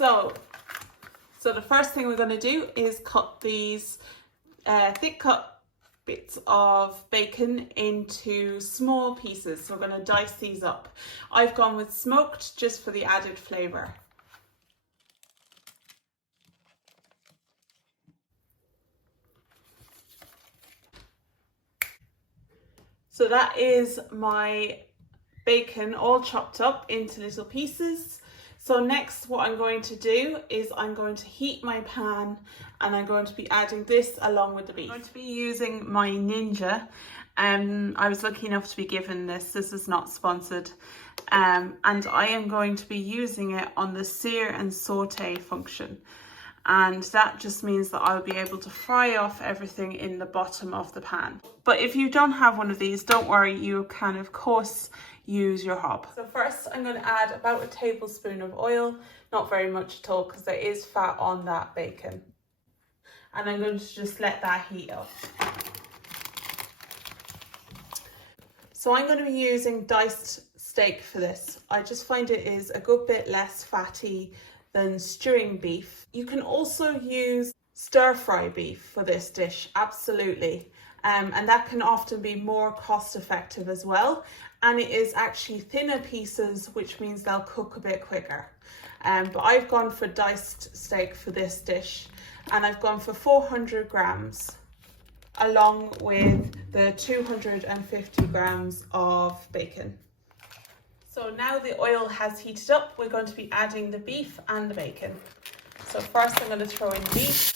So the first thing we're going to do is cut these thick cut bits of bacon into small pieces. So we're going to dice these up. I've gone with smoked just for the added flavour. So that is my bacon all chopped up into little pieces. So next what I'm going to do is I'm going to heat my pan and I'm going to be adding this along with the beef. I'm going to be using my Ninja. I was lucky enough to be given this. This is not sponsored. And I am going to be using it on the sear and saute function. And that just means that I'll be able to fry off everything in the bottom of the pan. But if you don't have one of these, don't worry, you can of course use your hob. So first I'm going to add about a tablespoon of oil, not very much at all because there is fat on that bacon. And I'm going to just let that heat up. So I'm going to be using diced steak for this. I just find it is a good bit less fatty than stewing beef. You can also use stir fry beef for this dish, absolutely. And that can often be more cost effective as well. And it is actually thinner pieces, which means they'll cook a bit quicker. But I've gone for diced steak for this dish, and I've gone for 400 grams along with the 250 grams of bacon. So now the oil has heated up, we're going to be adding the beef and the bacon. So first I'm going to throw in the beef.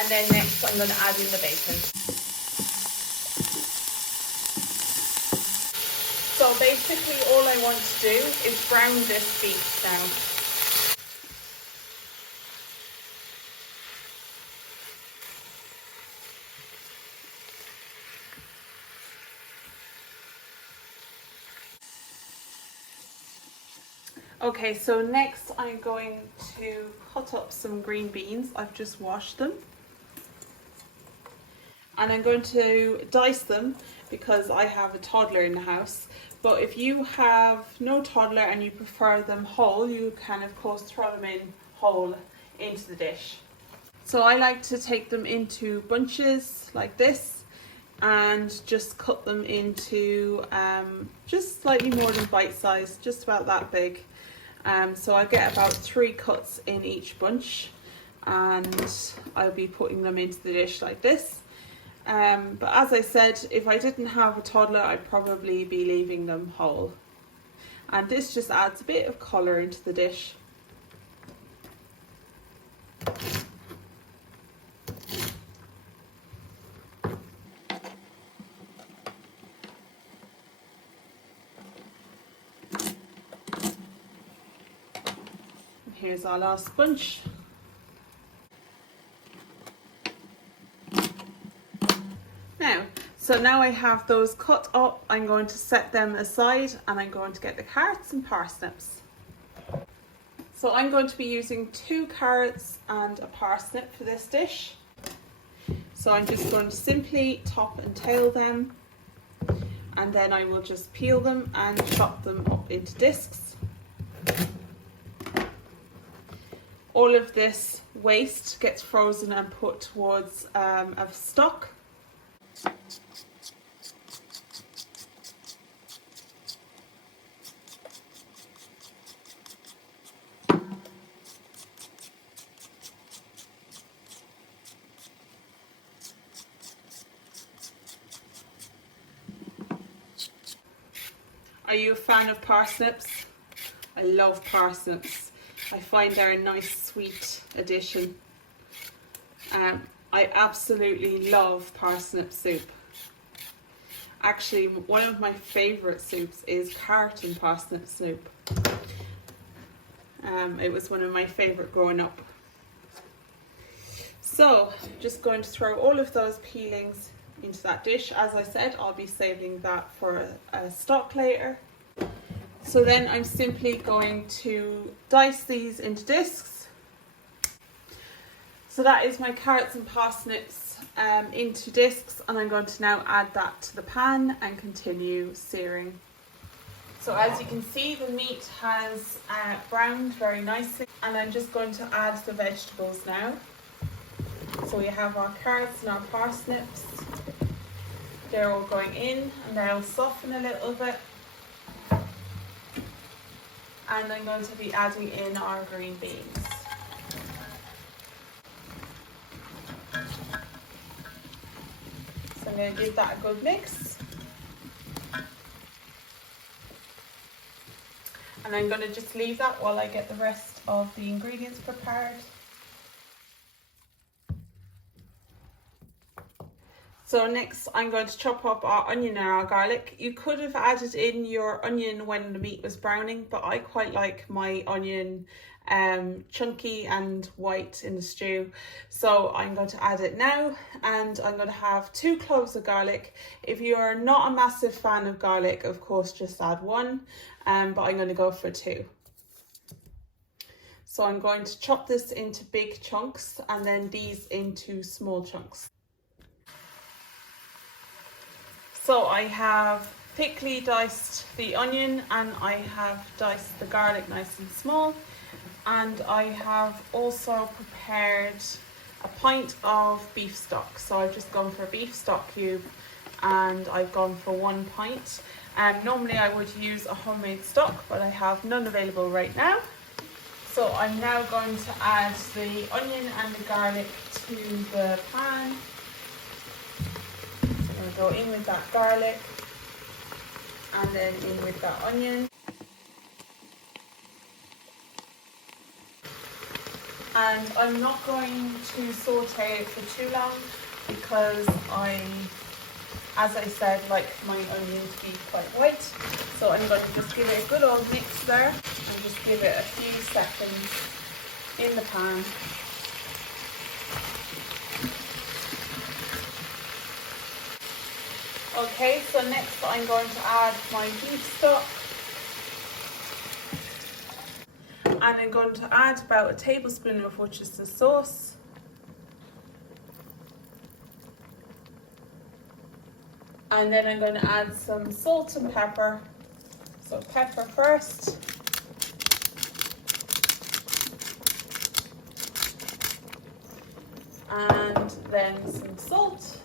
And then next I'm going to add in the bacon. So basically all I want to do is brown this beef now. Okay, so next I'm going to cut up some green beans. I've just washed them. And I'm going to dice them because I have a toddler in the house. But if you have no toddler and you prefer them whole, you can of course throw them in whole into the dish. So I like to take them into bunches like this and just cut them into just slightly more than bite size, just about that big. So I get about 3 cuts in each bunch, and I'll be putting them into the dish like this. But as I said, if I didn't have a toddler, I'd probably be leaving them whole. And this just adds a bit of colour into the dish. Here's our last bunch. Now I have those cut up, I'm going to set them aside and I'm going to get the carrots and parsnips. So I'm going to be using 2 carrots and a parsnip for this dish. So I'm just going to simply top and tail them, and then I will just peel them and chop them up into discs. All of this waste gets frozen and put towards a stock. Are you a fan of parsnips? I love parsnips. I find they're a nice sweet addition. I absolutely love parsnip soup. Actually, one of my favourite soups is carrot and parsnip soup. It was one of my favourite growing up. So, just going to throw all of those peelings into that dish. As I said, I'll be saving that for a stock later. So then I'm simply going to dice these into discs. So that is my carrots and parsnips into discs, and I'm going to now add that to the pan and continue searing. So as you can see, the meat has browned very nicely, and I'm just going to add the vegetables now. So we have our carrots and our parsnips. They're all going in and they'll soften a little bit. And I'm going to be adding in our green beans. So I'm going to give that a good mix. And I'm going to just leave that while I get the rest of the ingredients prepared. So next I'm going to chop up our onion and our garlic. You could have added in your onion when the meat was browning, but I quite like my onion chunky and white in the stew. So I'm going to add it now, and I'm going to have 2 cloves of garlic. If you're not a massive fan of garlic, of course just add 1, but I'm going to go for 2. So I'm going to chop this into big chunks and then these into small chunks. So I have thickly diced the onion and I have diced the garlic nice and small, and I have also prepared a pint of beef stock. So I've just gone for a beef stock cube and I've gone for 1 pint. Normally I would use a homemade stock, but I have none available right now. So I'm now going to add the onion and the garlic to the pan. I'm going to go in with that garlic and then in with that onion. And I'm not going to saute it for too long because as I said, like my onion to be quite white. So I'm going to just give it a good old mix there and just give it a few seconds in the pan. Okay, so next I'm going to add my beef stock. And I'm going to add about a tablespoon of Worcestershire sauce. And then I'm going to add some salt and pepper. So pepper first. And then some salt.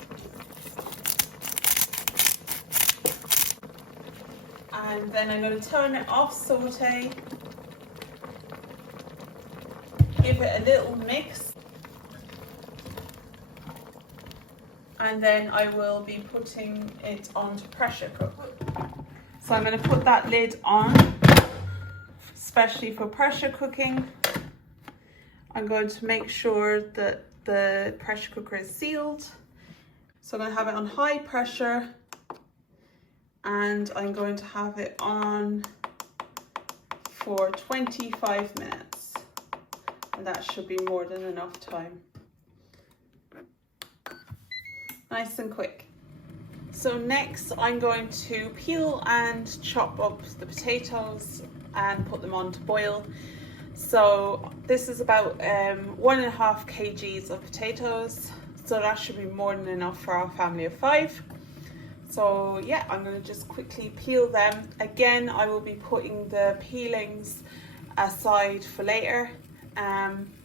And then I'm going to turn it off saute. Give it a little mix. And then I will be putting it on to pressure cook. So I'm going to put that lid on, especially for pressure cooking. I'm going to make sure that the pressure cooker is sealed. So I'm going to have it on high pressure, and I'm going to have it on for 25 minutes. And that should be more than enough time. Nice and quick. So next I'm going to peel and chop up the potatoes and put them on to boil. So this is about 1.5 kgs of potatoes. So that should be more than enough for our family of 5. So yeah, I'm going to just quickly peel them. Again, I will be putting the peelings aside for later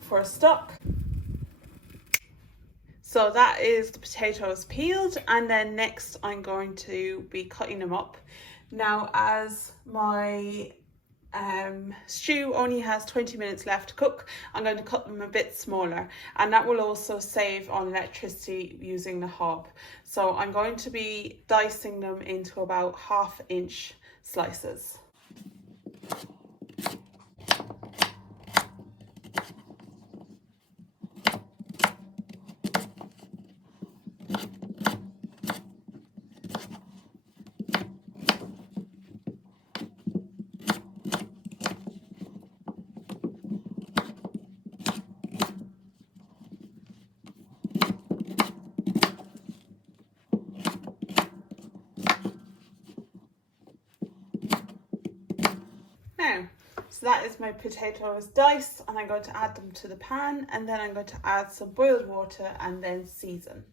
for stock. So that is the potatoes peeled, and then next I'm going to be cutting them up. Now, as my stew only has 20 minutes left to cook, I'm going to cut them a bit smaller, and that will also save on electricity using the hob. So I'm going to be dicing them into about 1/2 inch slices. Now, So that is my potatoes diced, and I'm going to add them to the pan, and then I'm going to add some boiled water and then season.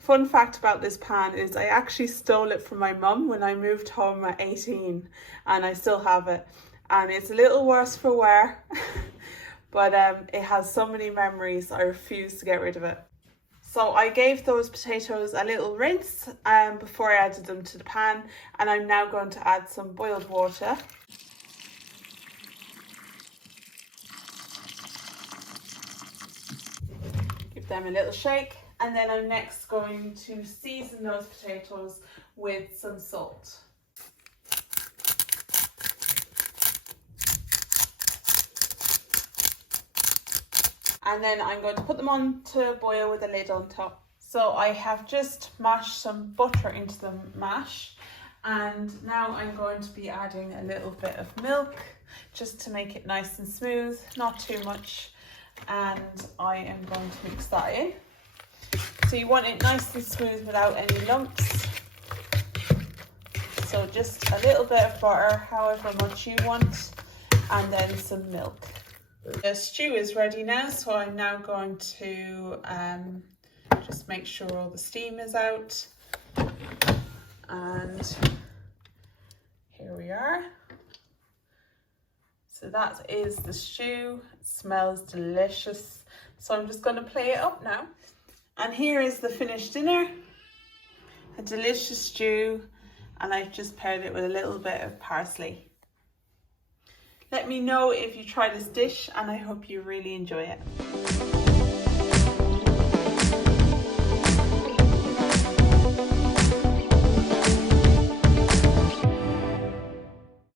Fun fact about this pan is I actually stole it from my mum when I moved home at 18, and I still have it. And it's a little worse for wear, but it has so many memories, I refuse to get rid of it. So I gave those potatoes a little rinse before I added them to the pan, and I'm now going to add some boiled water. Give them a little shake, and then I'm next going to season those potatoes with some salt. And then I'm going to put them on to boil with a lid on top. So I have just mashed some butter into the mash, and now I'm going to be adding a little bit of milk just to make it nice and smooth, not too much, and I am going to mix that in. So you want it nice and smooth without any lumps. So just a little bit of butter, however much you want, and then some milk. The stew is ready now, so I'm now going to just make sure all the steam is out. And here we are. So that is the stew. It smells delicious. So I'm just going to plate it up now. And here is the finished dinner. A delicious stew, and I've just paired it with a little bit of parsley. Let me know if you try this dish, and I hope you really enjoy it.